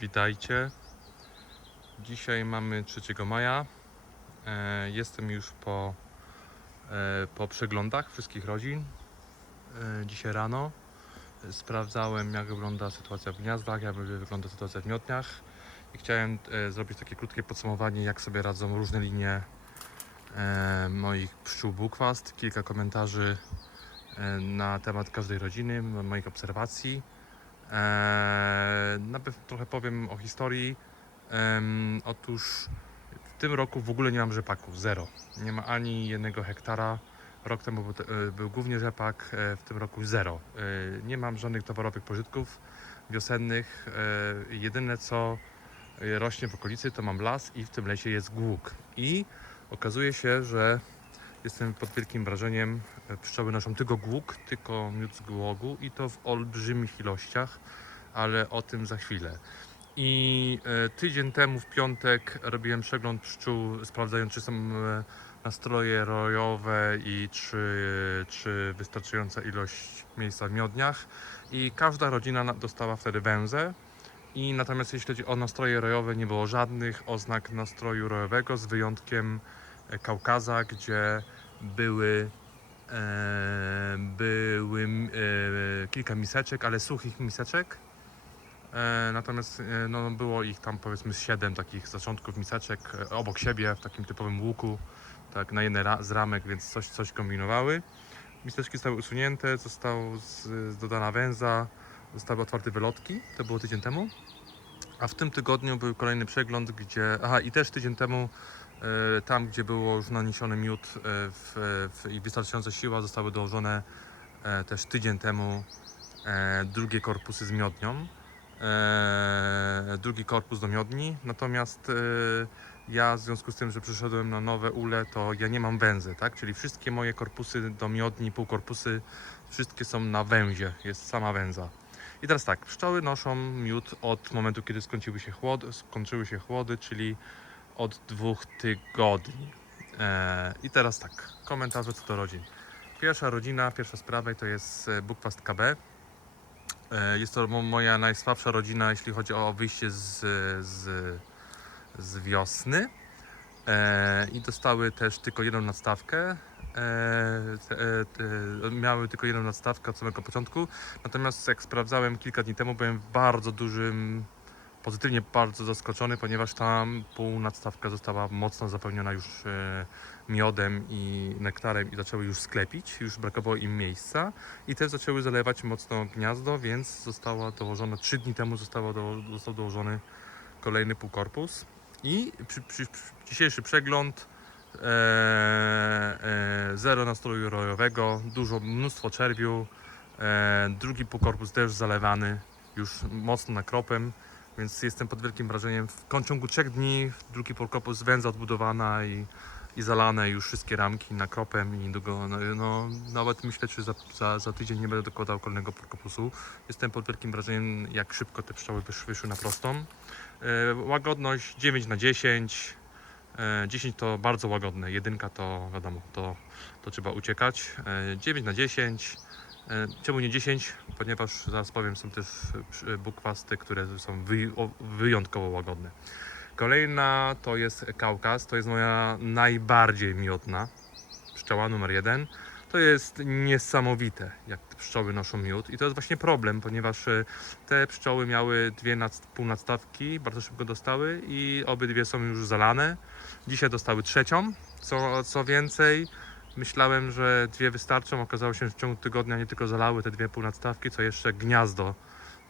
Witajcie. Dzisiaj mamy 3 maja. E, Jestem już po, e, po przeglądach wszystkich rodzin. E, Dzisiaj rano sprawdzałem jak wygląda sytuacja w gniazdach, jak wygląda sytuacja w miotniach i chciałem zrobić takie krótkie podsumowanie jak sobie radzą różne linie moich pszczół Bukwast. Kilka komentarzy na temat każdej rodziny, moich obserwacji. Eee, najpierw trochę powiem o historii. Otóż w tym roku w ogóle nie mam rzepaków, zero. Nie ma ani jednego hektara. Rok temu był, e, był głównie rzepak, e, w tym roku zero. E, Nie mam żadnych towarowych pożytków wiosennych. Jedyne co rośnie w okolicy to mam las i w tym lesie jest głuk. I okazuje się, że jestem pod wielkim wrażeniem. E, Pszczoły noszą tylko głuk, tylko miód z głogu i to w olbrzymich ilościach, ale o tym za chwilę. I e, tydzień temu w piątek robiłem przegląd pszczół, sprawdzając czy są e, nastroje rojowe i czy, czy wystarczająca ilość miejsca w miodniach. I każda rodzina na- dostała wtedy węzę. I natomiast jeśli chodzi o nastroje rojowe, nie było żadnych oznak nastroju rojowego, z wyjątkiem Kaukaza, gdzie były, e, były e, kilka miseczek, ale suchych miseczek. E, natomiast e, no, było ich tam powiedzmy z siedem takich zaczątków miseczek e, obok siebie w takim typowym łuku, tak na jednej ra- z ramek, więc coś, coś kombinowały. Miseczki zostały usunięte, została z, z dodana węza, zostały otwarte wylotki, to było tydzień temu. A w tym tygodniu był kolejny przegląd, gdzie. Aha, i też tydzień temu tam, gdzie było już naniesiony miód e, w, w, i wystarczająca siła, zostały dołożone e, też tydzień temu e, drugie korpusy z miodnią. E, drugi korpus do miodni. Natomiast e, ja w związku z tym, że przeszedłem na nowe ule, to ja nie mam węzy, tak? Czyli wszystkie moje korpusy do miodni, półkorpusy, wszystkie są na węzie, jest sama węza. I teraz tak, pszczoły noszą miód od momentu, kiedy skończyły się chłody, skończyły się chłody, czyli od dwóch tygodni. E, I teraz tak, komentarze co do rodzin. Pierwsza rodzina, pierwsza sprawa to jest e, Bukwast KB. E, Jest to mo- moja najsłabsza rodzina, jeśli chodzi o wyjście z, z, z wiosny. I dostały też tylko jedną nadstawkę. Miały tylko jedną nadstawkę od samego początku. Natomiast jak sprawdzałem kilka dni temu, byłem w bardzo dużym, pozytywnie bardzo zaskoczony, ponieważ tam pół nadstawka została mocno zapełniona już e, miodem i nektarem i zaczęły już sklepić, już brakowało im miejsca i też zaczęły zalewać mocno gniazdo, więc została dołożona, trzy dni temu zostało do, został dołożony kolejny półkorpus. I przy, przy, przy, dzisiejszy przegląd e, e, zero nastroju rojowego, dużo, mnóstwo czerwiu, e, drugi półkorpus też zalewany już mocno nakropem, więc jestem pod wielkim wrażeniem. W ciągu trzech dni drugi półkorpus węza odbudowana i, i zalane już wszystkie ramki nakropem i niedługo, no, no nawet myślę, czy za, za, za tydzień nie będę dokładał kolejnego półkorpusu. Jestem pod wielkim wrażeniem, jak szybko te pszczoły wysz, wyszły na prostą. E, łagodność 9 na 10. E, 10 to bardzo łagodne, jedynka to wiadomo, to, to trzeba uciekać. E, 9 na 10. E, Czemu nie 10? Ponieważ zaraz powiem, są też przy- bukwasty, które są wyjątkowo łagodne. Kolejna to jest Kaukaz, to jest moja najbardziej miodna pszczoła numer jeden. To jest niesamowite, jak pszczoły noszą miód i to jest właśnie problem, ponieważ e, te pszczoły miały dwie nad, półnadstawki, bardzo szybko dostały i obydwie są już zalane. Dzisiaj dostały trzecią, co, co więcej, myślałem, że dwie wystarczą, okazało się, że w ciągu tygodnia nie tylko zalały te dwie półnadstawki, co jeszcze gniazdo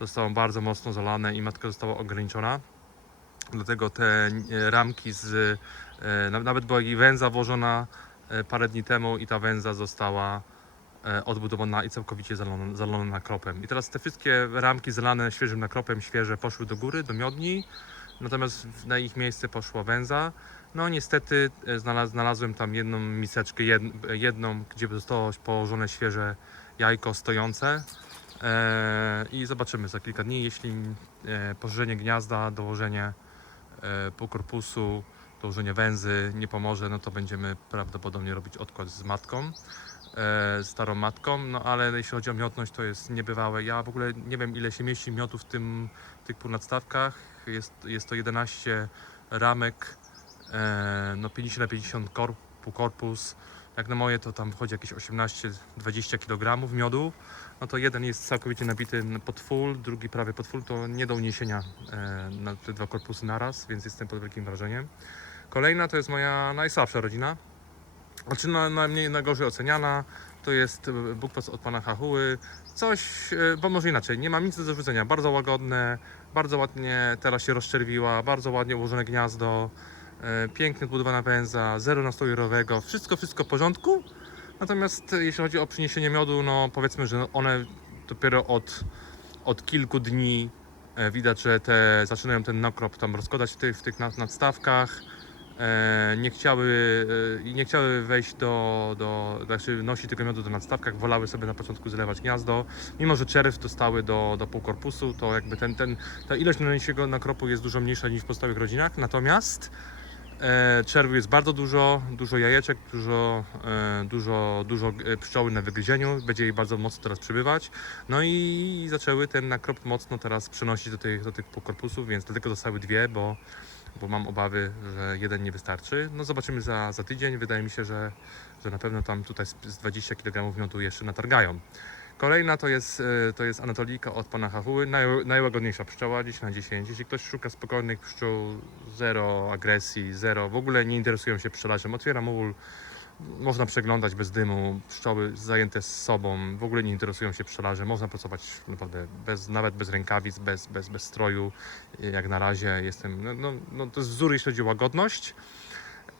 zostało bardzo mocno zalane i matka została ograniczona. Dlatego te e, ramki z, e, na- nawet była jej węza włożona e, parę dni temu i ta węza została odbudowana i całkowicie zalona, zalona nakropem. I teraz te wszystkie ramki zalane świeżym nakropem, świeże, poszły do góry, do miodni, natomiast na ich miejsce poszła węza. No niestety e, znalaz, znalazłem tam jedną miseczkę, jed, jedną, gdzie zostało położone świeże jajko stojące. E, I zobaczymy za kilka dni, jeśli e, poszerzenie gniazda, dołożenie półkorpusu, dołożenie węzy nie pomoże, no to będziemy prawdopodobnie robić odkład z matką. starą matką, no ale jeśli chodzi o miodność, to jest niebywałe. Ja w ogóle nie wiem, ile się mieści miodu w tym tych półnadstawkach. Jest, jest to 11 ramek, no 50 na 50 korp, półkorpus. Jak na moje, to tam wchodzi jakieś 18-20 kg miodu. No to jeden jest całkowicie nabity pod full, drugi prawie pod full, to nie do uniesienia e, na te dwa korpusy naraz, więc jestem pod wielkim wrażeniem. Kolejna to jest moja najsłabsza rodzina, znaczy na, najmniej, najgorzej oceniana. To jest e, bukwas od pana Hachuły. Coś, e, bo może inaczej, nie mam nic do zarzucenia. Bardzo łagodne, bardzo ładnie teraz się rozczerwiła, bardzo ładnie ułożone gniazdo, e, pięknie odbudowana węza, zero nastoju rowego, wszystko, wszystko w porządku. Natomiast e, jeśli chodzi o przyniesienie miodu, no powiedzmy, że one dopiero od, od kilku dni e, widać, że te zaczynają ten nakrop tam rozkładać w tych, w tych nad- nadstawkach. E, nie chciały, e, nie chciały wejść do, do, znaczy nosić tego miodu do nadstawkach, wolały sobie na początku zlewać gniazdo. Mimo, że czerw dostały do, do półkorpusu, to jakby ten, ten, ta ilość najmniejszego nakropu jest dużo mniejsza niż w pozostałych rodzinach. Natomiast e, czerwu jest bardzo dużo, dużo jajeczek, dużo, e, dużo, dużo e, pszczoły na wygryzieniu, będzie jej bardzo mocno teraz przybywać. No i zaczęły ten nakrop mocno teraz przenosić do tych, do tych półkorpusów, więc dlatego dostały dwie, bo bo mam obawy, że jeden nie wystarczy. No zobaczymy za, za tydzień. Wydaje mi się, że, że na pewno tam tutaj z 20 kg miodu jeszcze natargają. Kolejna to jest, e, to jest Anatolika od pana Hachuły, Naj, najłagodniejsza pszczoła, 10 na 10. Jeśli ktoś szuka spokojnych pszczół, zero agresji, zero, w ogóle nie interesują się pszczelarzem, otwiera mól, można przeglądać bez dymu, pszczoły zajęte z sobą, w ogóle nie interesują się pszczelarzem, można pracować naprawdę bez, nawet bez rękawic, bez, bez, bez stroju, jak na razie. Jestem, no, no, no to jest wzór, jeśli chodzi o łagodność.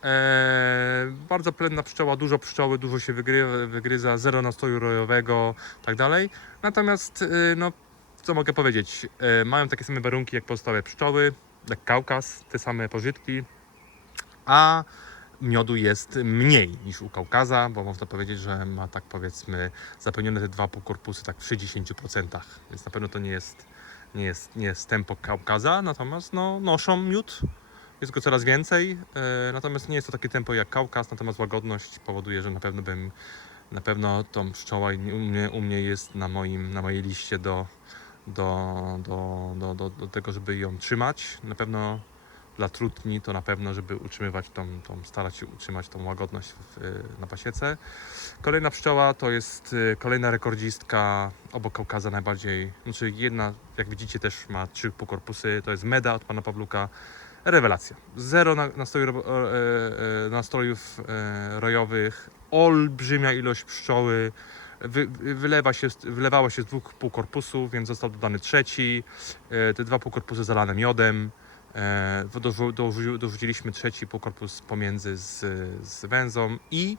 Eee, bardzo plenna pszczoła, dużo pszczoły, dużo się wygry, wygryza, zero nastoju rojowego, tak dalej. Natomiast, y, no, co mogę powiedzieć, e, mają takie same warunki jak pozostałe pszczoły, jak Kaukaz, te same pożytki, a miodu jest mniej niż u Kaukaza, bo można powiedzieć, że ma tak powiedzmy zapełnione te dwa półkorpusy tak przy 10%, więc na pewno to nie jest, nie jest, nie jest tempo Kaukaza, natomiast no, noszą miód, jest go coraz więcej, e, natomiast nie jest to takie tempo jak Kaukaz, natomiast łagodność powoduje, że na pewno bym, na pewno tą pszczoła u mnie, u mnie jest na, moim, na mojej liście do, do, do, do, do, do tego, żeby ją trzymać. Na pewno dla trutni to na pewno, żeby utrzymywać tą, tą starać się utrzymać tą łagodność w, na pasiece. Kolejna pszczoła to jest y, kolejna rekordzistka obok Kaukaza najbardziej, znaczy jedna, jak widzicie też ma trzy półkorpusy, to jest Meda od pana Pawluka. Rewelacja. Zero e, e, nastrojów e, rojowych, olbrzymia ilość pszczoły, wy, wylewa się, wylewała się z dwóch półkorpusów, więc został dodany trzeci. Te dwa półkorpusy zalane miodem. Dorzu- dorzu- dorzuciliśmy trzeci półkorpus pomiędzy z, z węzą i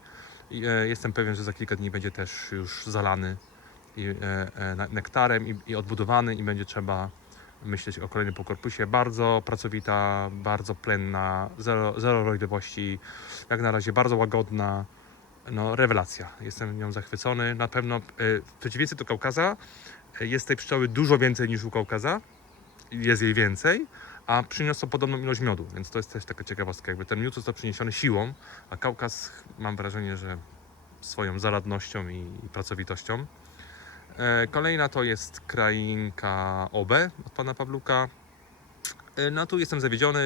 jestem pewien, że za kilka dni będzie też już zalany nektarem i odbudowany i będzie trzeba myśleć o kolejnym półkorpusie. Bardzo pracowita, bardzo plenna, zero, zero rojdowości, jak na razie bardzo łagodna. No, rewelacja. Jestem nią zachwycony. Na pewno e, w przeciwieństwie do Kaukaza e, jest tej pszczoły dużo więcej niż u Kaukaza. Jest jej więcej, a przyniosło podobną ilość miodu, więc to jest też taka ciekawostka. Jakby ten miód został przyniesiony siłą, a Kaukaz mam wrażenie, że swoją zaradnością i pracowitością. E, kolejna to jest krainka OB od pana Pawluka. E, no tu jestem zawiedziony.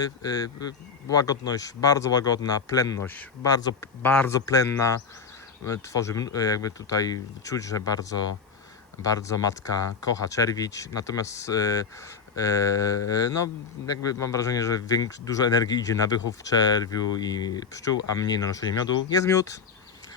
E, łagodność bardzo łagodna, plenność bardzo, bardzo plenna. Tworzy jakby tutaj czuć, że bardzo, bardzo matka kocha czerwić. Natomiast no jakby mam wrażenie, że dużo energii idzie na wychów czerwiu i pszczół, a mniej na noszenie miodu. Jest miód,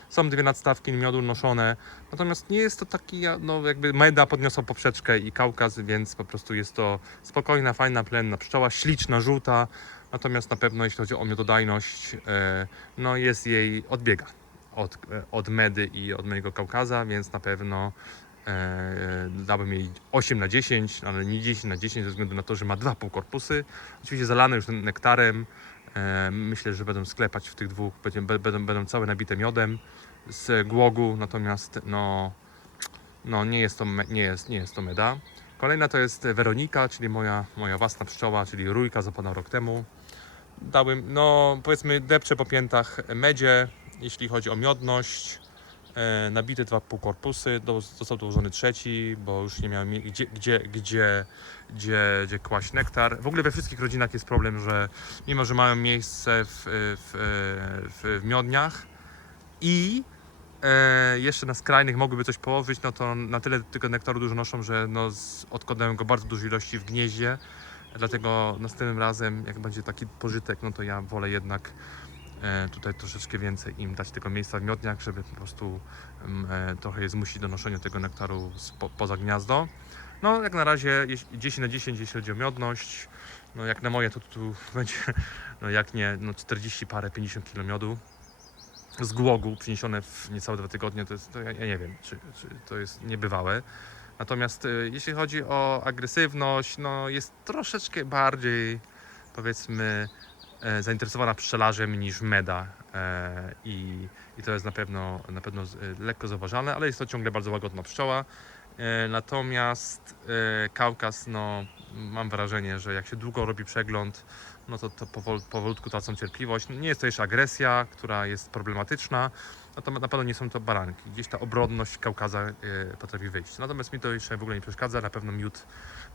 są dwie nadstawki miodu noszone, natomiast nie jest to taki, no jakby meda podniosła poprzeczkę i Kaukaz, więc po prostu jest to spokojna, fajna, plenna pszczoła, śliczna, żółta, natomiast na pewno jeśli chodzi o miododajność, e, no jest jej odbiega od, e, od medy i od mojego Kaukaza, więc na pewno e, dałbym jej 8 na 10, ale nie 10 na 10 ze względu na to, że ma dwa półkorpusy, oczywiście zalane już nektarem, Myślę, że będą sklepać w tych dwóch, będą, będą całe nabite miodem z głogu, natomiast no, no nie, jest to, nie, jest, nie jest to meda. Kolejna to jest Weronika, czyli moja, moja własna pszczoła, czyli rójka z ponad rok temu. Dałem, no powiedzmy, depcze po piętach medzie, jeśli chodzi o miodność. E, nabite dwa półkorpusy, został dołożony trzeci, bo już nie miałem gdzie, gdzie, gdzie, gdzie, gdzie kłaść nektar. W ogóle we wszystkich rodzinach jest problem, że mimo, że mają miejsce w, w, w, w miodniach i e, jeszcze na skrajnych mogłyby coś położyć, no to na tyle tego nektaru dużo noszą, że no, odkładają go bardzo dużej ilości w gnieździe. Dlatego następnym razem, jak będzie taki pożytek, no to ja wolę jednak tutaj troszeczkę więcej im dać tego miejsca w miodniach, żeby po prostu e, trochę je zmusić do noszenia tego nektaru poza gniazdo. No jak na razie jeś- 10 na 10 jeśli chodzi o miodność. No jak na moje to tu będzie, no jak nie, no 40 parę, 50 kg miodu z głogu przyniesione w niecałe dwa tygodnie, to jest, to ja, ja nie wiem, czy, czy to jest niebywałe. Natomiast e, jeśli chodzi o agresywność, no jest troszeczkę bardziej, powiedzmy, e, zainteresowana pszczelarzem niż meda e, i, i to jest na pewno, na pewno e, lekko zauważalne, ale jest to ciągle bardzo łagodna pszczoła. E, Natomiast e, Kaukaz, no mam wrażenie, że jak się długo robi przegląd, no to, to powol, powolutku tracą cierpliwość. No, Nie jest to jeszcze agresja, która jest problematyczna, natomiast na pewno nie są to baranki. Gdzieś ta obrodność Kaukaza e, potrafi wyjść. Natomiast mi to jeszcze w ogóle nie przeszkadza. Na pewno miód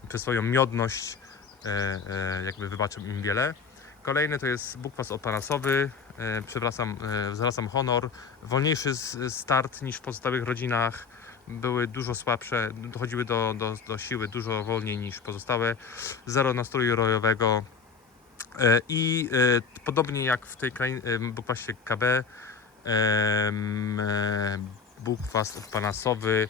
przez swoją miodność e, e, jakby wybaczył im wiele. Kolejny to jest bukwas opanasowy. E, przywracam, e, zwracam honor. Wolniejszy start niż w pozostałych rodzinach. Były dużo słabsze, dochodziły do, do, do siły dużo wolniej niż pozostałe. Zero nastroju rojowego. E, I podobnie jak w tej bukwasie KB, bukwas opanasowy,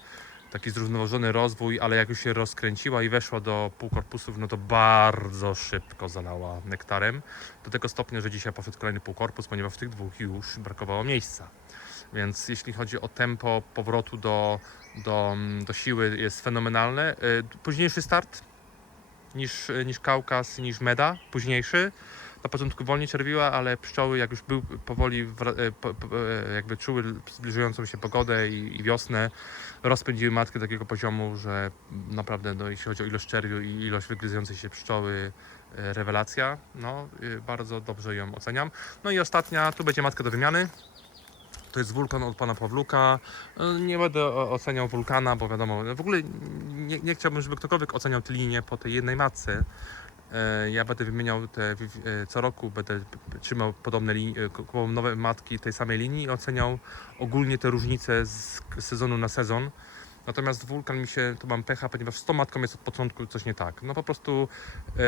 taki zrównoważony rozwój, ale jak już się rozkręciła i weszła do półkorpusów, no to bardzo szybko zalała nektarem. Do tego stopnia, że dzisiaj poszedł kolejny półkorpus, ponieważ w tych dwóch już brakowało miejsca. Więc jeśli chodzi o tempo powrotu do, do, do siły jest fenomenalne. Y, Późniejszy start niż, niż Kaukaz, niż Meda, późniejszy. Na początku wolniej czerwiła, ale pszczoły jak już był powoli e, po, po, e, jakby czuły zbliżającą się pogodę i, i wiosnę, rozpędziły matkę do takiego poziomu, że naprawdę no, jeśli chodzi o ilość czerwiu i ilość wygryzającej się pszczoły, e, rewelacja. No, bardzo dobrze ją oceniam. No i ostatnia, tu będzie matka do wymiany. To jest wulkan od pana Pawluka. Nie będę oceniał wulkana, bo wiadomo, w ogóle nie, nie chciałbym, żeby ktokolwiek oceniał tę linię po tej jednej matce. E, Ja będę wymieniał te e, co roku, będę trzymał podobne linie, nowe matki tej samej linii i oceniał ogólnie te różnice z sezonu na sezon. Natomiast wulkan mi się, to mam pecha, ponieważ z tą matką jest od początku coś nie tak. No po prostu e, e,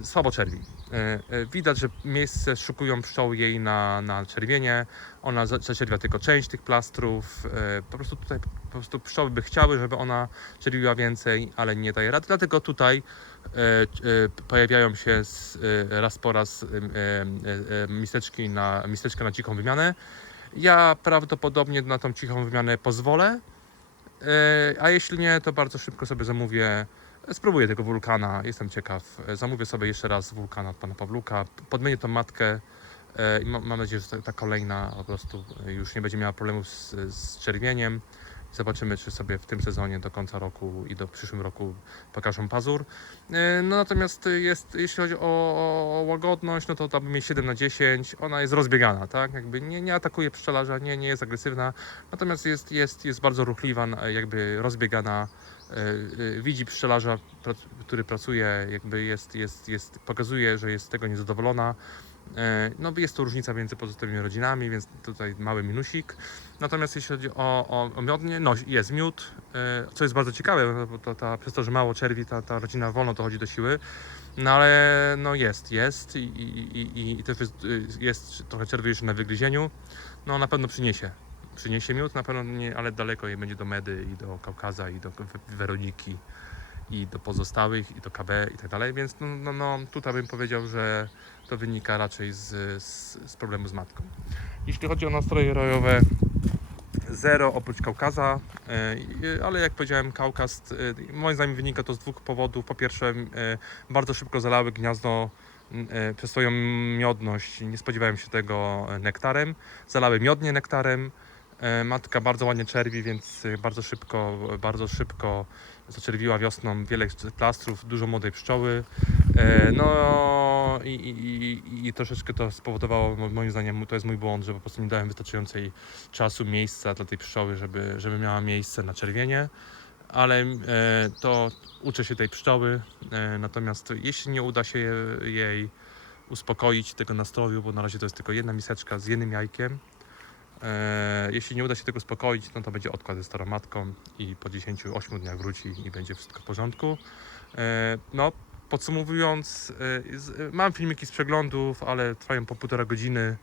e, słabo czerwi. E, e, widać, że miejsce szukują pszczoły jej na, na czerwienie. Ona za- zaczerwia tylko część tych plastrów. E, po prostu tutaj po prostu pszczoły by chciały, żeby ona czerwiła więcej, ale nie daje rady. Dlatego tutaj pojawiają się z, e, raz po raz e, e, e, miseczki na, miseczka na cichą wymianę. Ja prawdopodobnie na tą cichą wymianę pozwolę, e, a jeśli nie, to bardzo szybko sobie zamówię. Spróbuję tego wulkana, jestem ciekaw. E, Zamówię sobie jeszcze raz wulkana od pana Pawluka, podmienię tą matkę e, i ma- mam nadzieję, że ta, kolejna po prostu e, już nie będzie miała problemów z, z czerwieniem. Zobaczymy, czy sobie w tym sezonie do końca roku i do przyszłym roku pokażą pazur. E, No natomiast jest, jeśli chodzi o, o, łagodność, no to dałbym jej 7 na 10. Ona jest rozbiegana, tak? Jakby nie, nie atakuje pszczelarza, nie, nie jest agresywna, natomiast jest, jest, jest bardzo ruchliwa, jakby rozbiegana. e, e, Widzi pszczelarza, który pracuje, jakby jest, jest, jest, pokazuje, że jest z tego niezadowolona. E, No jest to różnica między pozostałymi rodzinami, więc tutaj mały minusik. Natomiast jeśli chodzi o, o, o miodnie, no jest miód, e, co jest bardzo ciekawe, no bo to, ta, przez to, że mało czerwi, ta, ta rodzina wolno dochodzi do siły. No ale no jest, jest i, i, i, i też jest, y, jest trochę czerwi jeszcze na wygryzieniu. No na pewno przyniesie. Przyniesie miód, na pewno nie, ale daleko jej będzie do Medy i do Kaukaza i do We- Weroniki i do pozostałych i do KB i tak dalej, więc no, no, no tutaj bym powiedział, że to wynika raczej z, z, z problemu z matką. Jeśli chodzi o nastroje rojowe, zero oprócz Kaukaza, e, ale jak powiedziałem, Kaukaz e, moim zdaniem wynika to z dwóch powodów. Po pierwsze, e, bardzo szybko zalały gniazdo przez swoją miodność. Nie spodziewałem się tego nektarem. Zalały miodnie nektarem. E, Matka bardzo ładnie czerwi, więc e, bardzo szybko, bardzo szybko zaczerwiła wiosną wiele plastrów, dużo młodej pszczoły. E, No i, i, i, troszeczkę to spowodowało, mo- moim zdaniem, to jest mój błąd, że po prostu nie dałem wystarczającej czasu, miejsca dla tej pszczoły, żeby, żeby miała miejsce na czerwienie. Ale to uczę się tej pszczoły, natomiast jeśli nie uda się je- jej uspokoić tego nastroju, bo na razie to jest tylko jedna miseczka z jednym jajkiem, jeśli nie uda się tego uspokoić, no to będzie odkład ze starą matką i po 10-8 dniach wróci i będzie wszystko w porządku. E, no, podsumowując, e, mam filmiki z przeglądów, ale trwają po półtora godziny,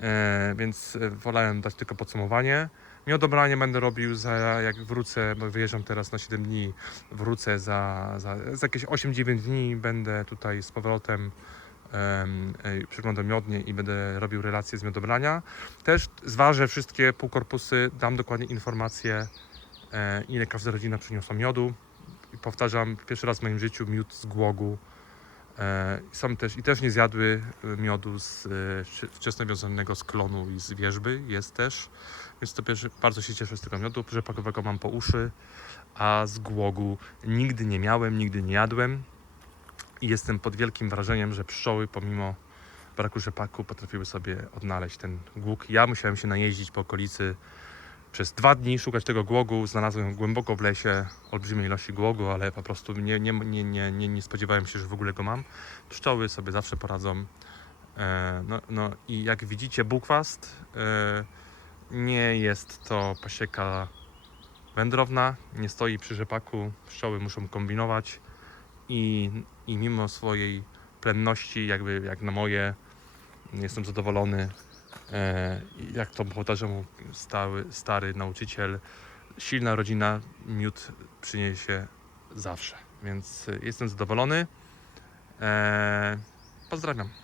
e, więc e, wolałem dać tylko podsumowanie. Miodobranie będę robił za, jak wrócę, bo wyjeżdżam teraz na 7 dni, wrócę za, za, za jakieś 8-9 dni, będę tutaj z powrotem em, e, przeglądam miodnie i będę robił relacje z miodobrania. Też zważę wszystkie półkorpusy, dam dokładnie informacje, e, ile każda rodzina przyniosła miodu. I powtarzam, pierwszy raz w moim życiu miód z głogu. E, są też, I też nie zjadły e, miodu z wcze- wczesno wiązanego z klonu i z wierzby, jest też. Więc to pierwszy, bardzo się cieszę z tego miodu. Rzepakowego mam po uszy, a z głogu nigdy nie miałem, nigdy nie jadłem. I jestem pod wielkim wrażeniem, że pszczoły pomimo braku rzepaku potrafiły sobie odnaleźć ten głóg. Ja musiałem się najeździć po okolicy przez dwa dni, szukać tego głogu. Znalazłem głęboko w lesie olbrzymiej ilości głogu, ale po prostu nie, nie, nie, nie, nie, nie spodziewałem się, że w ogóle go mam. Pszczoły sobie zawsze poradzą. E, no, no i jak widzicie, bukwast e, nie jest to pasieka wędrowna, nie stoi przy rzepaku. Pszczoły muszą kombinować i, i mimo swojej plenności, jakby jak na moje, jestem zadowolony. E, jak to powtarza mu stały, stary nauczyciel, silna rodzina miód przyniesie zawsze. Więc e, jestem zadowolony. E, pozdrawiam.